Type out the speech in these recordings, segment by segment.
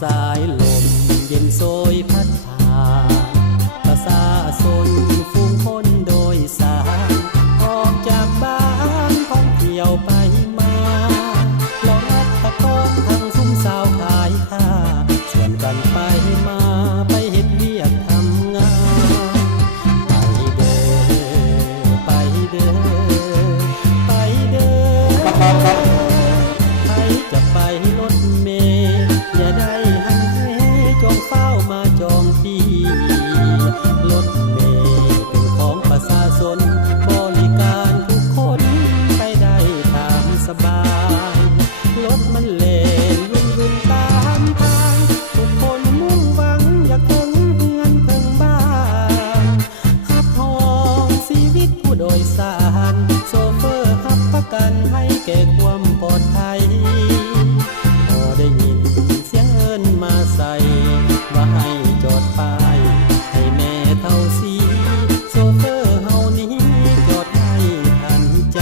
สายลมเย็นโชยพัดผ่านประสาสนฝูงคนโดยสารออกจากบ้านท่องเที่ยวไปมาลองนัดตะโกนทั้งซุ้มสาวขายข้าชวนกันไปมาไปเฮ็ดเวียกทำงานไปเด้อไปเด้อไปเด้อใครจะไปรถเมล์อย่าได้หันเหจงเฝ้ามาจองที่รถเมล์เป็นของประชาชนบริการทุกคนไปได้ตามสบายรถมันเล่นวุ่นตามทางทุกคนมุ่งหวังอยากถึงเงินถึงบ้านหับหอมชีวิตผู้โดยสารโซเฟอร์หับประกันให้แก่ความปลอดภัยพอได้ยินเสียงเอิ้นมาใส่ว่าให้จอดป้ายให้แม่เท่าสีโซเฟอร์เฮานี้จอดให้ทันใจ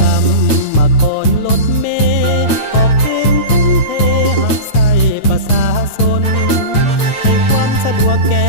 กำมาก่อนรถเมล์ออกเพลงทุ่มเทหักใส่ประชาชนให้ความสะดวกแก่